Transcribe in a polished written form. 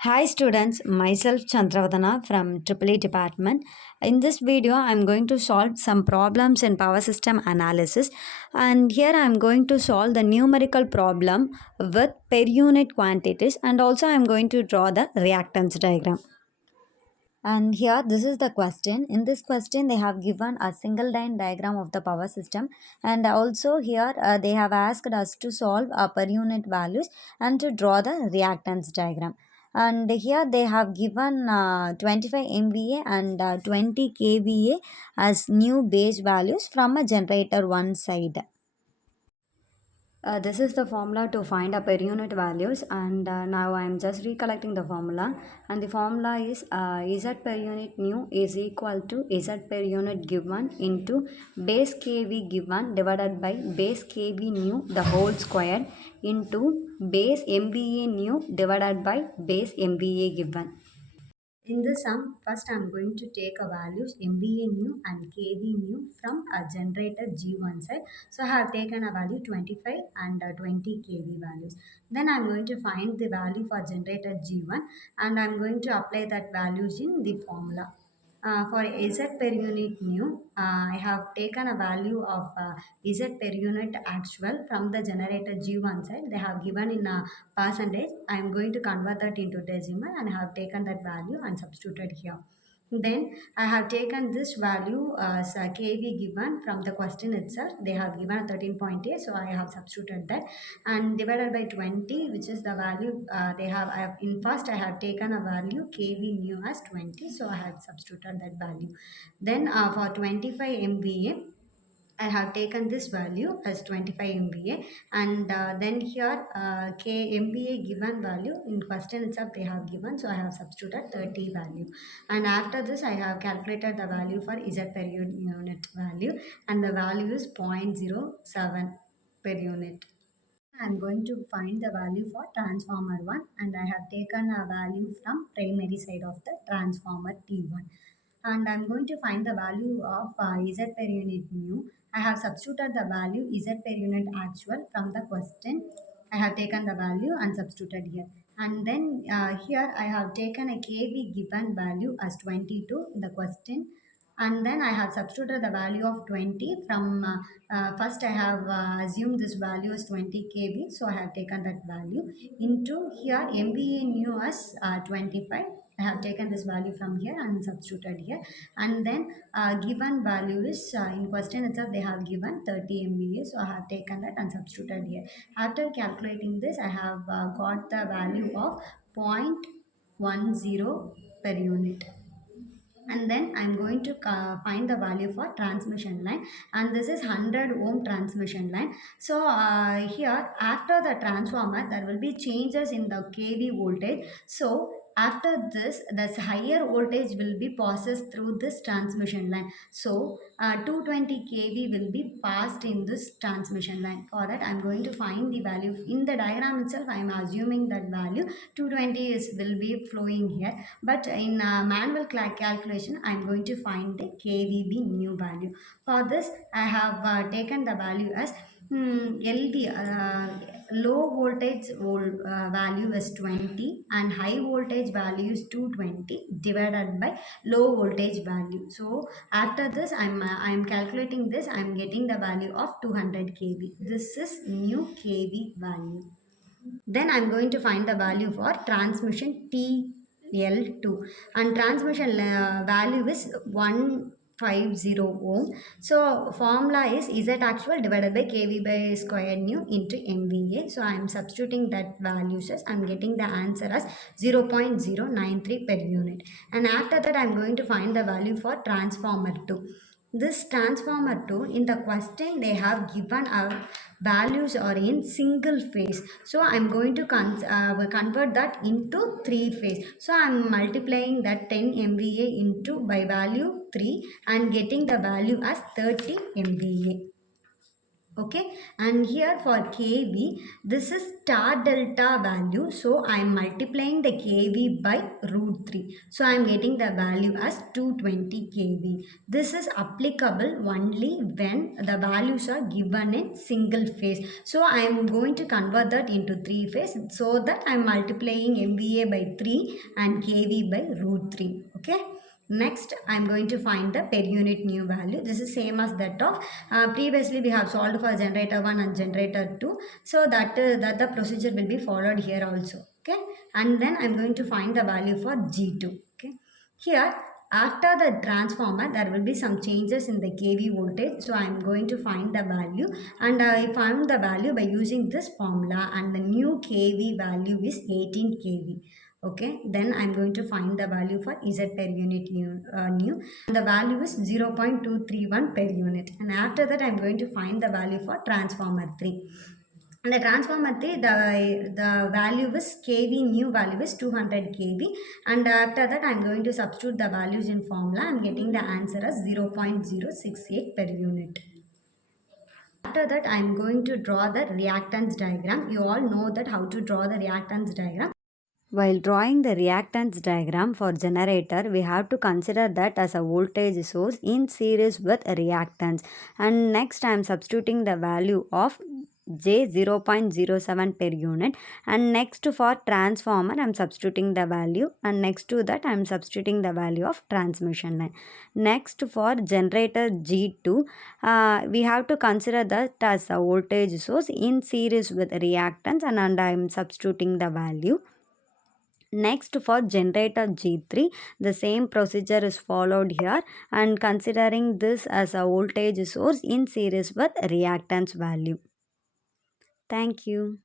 Hi students, myself Chandravadana from EEE department. In this video, I am going to solve some problems in power system analysis, and here I am going to solve the numerical problem with per unit quantities, and also I am going to draw the reactance diagram. And here this is the question. In this question they have given a single line diagram of the power system, and also here they have asked us to solve per unit values and to draw the reactance diagram. And here they have given 25 MVA and 20 kVA as new base values from a generator one side. This is the formula to find a per unit values, and now I am just recollecting the formula, and the formula is Z per unit new is equal to Z per unit given into base kV given divided by base kV new the whole square into base MVA new divided by base MVA given. In the sum, first I am going to take a values MVA new and KV new from a generator G1 side. So I have taken a value 25 and 20 kV values. Then I am going to find the value for generator G1, and I am going to apply that values in the formula. For Z per unit new, I have taken a value of Z per unit actual from the generator G1 side. They have given in a percentage. I am going to convert that into decimal, and I have taken that value and substituted here. Then I have taken this value as a kV given from the question itself. They have given a 13.8, so I have substituted that and divided by 20, which is the value they have. In first I have taken a value kV new as 20, so I have substituted that value. Then for 25 MVA, I have taken this value as 25 MVA, and then here MVA given value in question itself they have given, so I have substituted 30 value, and after this I have calculated the value for Z per unit value, and the value is 0.07 per unit. I am going to find the value for transformer 1, and I have taken a value from primary side of the transformer T1, and I am going to find the value of Z per unit new. I have substituted the value Z per unit actual from the question. I have taken the value and substituted here, and then here I have taken a kV given value as 22 in the question, and then I have substituted the value of 20 from first I have assumed this value is 20 kV, so I have taken that value into here MVA new as 25. I have taken this value from here and substituted here, and then given value is in question itself they have given 30 MVA, so I have taken that and substituted here. After calculating this, I have got the value of 0.10 per unit, and then I'm going to find the value for transmission line, and this is 100 ohm transmission line. So here after the transformer there will be changes in the kV voltage, so after this higher voltage will be passes through this transmission line, so 220 kV will be passed in this transmission line. For that I'm going to find the value in the diagram itself. I am assuming that value 220 is will be flowing here, but in manual calculation I am going to find the kVB new value. For this I have taken the value as LV, low voltage value is 20 and high voltage value is 220 divided by low voltage value. So after this I'm calculating this, I'm getting the value of 200 kV. This is new kV value. Then I'm going to find the value for transmission TL2, and transmission value is 150 ohm. So formula is Z actual divided by kV by square nu into MVA. So I'm substituting that values as I'm getting the answer as 0.093 per unit. And after that I'm going to find the value for transformer 2. This transformer 2, in the question they have given our values are in single phase, so I'm going to convert that into three phase. So I'm multiplying that 10 MVA into by value 3 and getting the value as 30 MVA. Okay, and here for kV, this is star delta value, so I am multiplying the kV by root 3, so I am getting the value as 220 kV. This is applicable only when the values are given in single phase, so I am going to convert that into three phase, so that I am multiplying MVA by 3 and kV by root 3. Okay, next I'm going to find the per unit new value. This is same as that of previously we have solved for generator 1 and generator 2, so that the procedure will be followed here also. Okay, and then I'm going to find the value for G2. Okay, here after the transformer there will be some changes in the kV voltage, so I'm going to find the value, and I found the value by using this formula, and the new kV value is 18 kV. Okay, then I'm going to find the value for Z per unit new. The value is 0.231 per unit, and after that I'm going to find the value for transformer 3. And the transformer 3, the value is kV, new value is 200 kV, and after that I'm going to substitute the values in formula. I'm getting the answer as 0.068 per unit. After that I'm going to draw the reactance diagram. You all know that how to draw the reactance diagram. While drawing the reactance diagram for generator, we have to consider that as a voltage source in series with reactance. And next I am substituting the value of J 0.07 per unit, and next for transformer I am substituting the value, and next to that I am substituting the value of transmission line. Next for generator G2, we have to consider that as a voltage source in series with reactance, and I am substituting the value. Next for generator G3, the same procedure is followed here, and considering this as a voltage source in series with reactance value. Thank you.